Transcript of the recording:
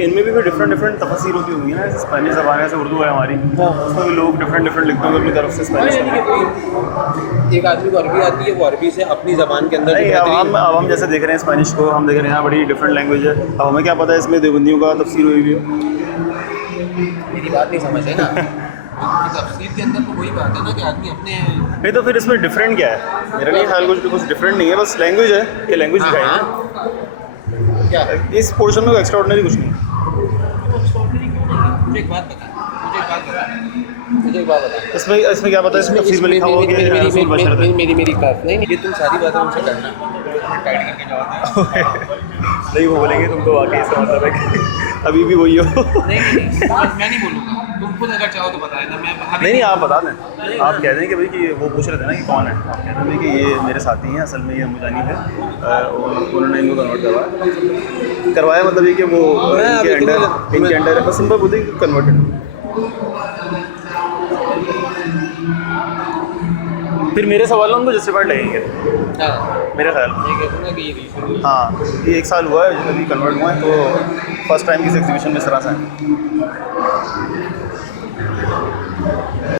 इनमें भी डिफरेंट तफसीर होती होंगी ना, स्पेनिश ज़बान से उर्दू है हमारी, उसमें भी लोग डिफरेंट लिखते होंगे अपनी तरफ से स्पेनिश में। एक आदमी को अरबी आती है, वो अरबी से अपनी ज़बान के अंदर नहीं, अब हम जैसे देख रहे हैं स्पेनिश को, हम देख रहे हैं यहाँ बड़ी डिफरेंट लैंग्वेज है, अब हमें क्या पता है इसमें देवबंदियों का तफसीर हुई भी हो। मेरी बात नहीं समझ है ना, तफसीर के अंदर तो वही बात है ना कि आदमी अपने नहीं, तो फिर इसमें डिफरेंट क्या है? मेरा नहीं ख्याल कुछ डिफरेंट नहीं है, बस लैंग्वेज है, ये लैंग्वेज दिखाई है क्या इस पोर्शन में एक्स्ट्रा ऑर्डिनरी कुछ नहीं। मुझे एक बात बता इसमें क्या पता है, इसमें तफसीर में लिखा हुआ कि रसूल बशर थे। मेरी बात नहीं, ये तुम सारी बातें उनसे करना टाइट करके जवाब नहीं, वो बोलेंगे तुम तो वाकई इसका मतलब है कि अभी भी वही हो। नहीं मैं नहीं बोलूँगा, तुम खुद अगर चाहो तो बता देना। मैं नहीं, आप बता दें, आप कह दें कि भाई कि वो पूछ रहे थे ना कि कौन है, आप कह दें कि ये मेरे साथी हैं, असल में ये मुजानी है, उन्होंने इनको कन्वर्ट करवाया मतलब ये कि वो इनके अंडर है, बस सिंपल बोलते हैं कि कन्वर्टेड। फिर मेरे सवाल उनको जस्टिफाइड लगेंगे मेरे ख्याल में। हाँ, ये 1 साल हुआ है जब अभी कन्वर्ट हुआ है, तो फर्स्ट टाइम किसी एग्जीबिशन में इस तरह से है।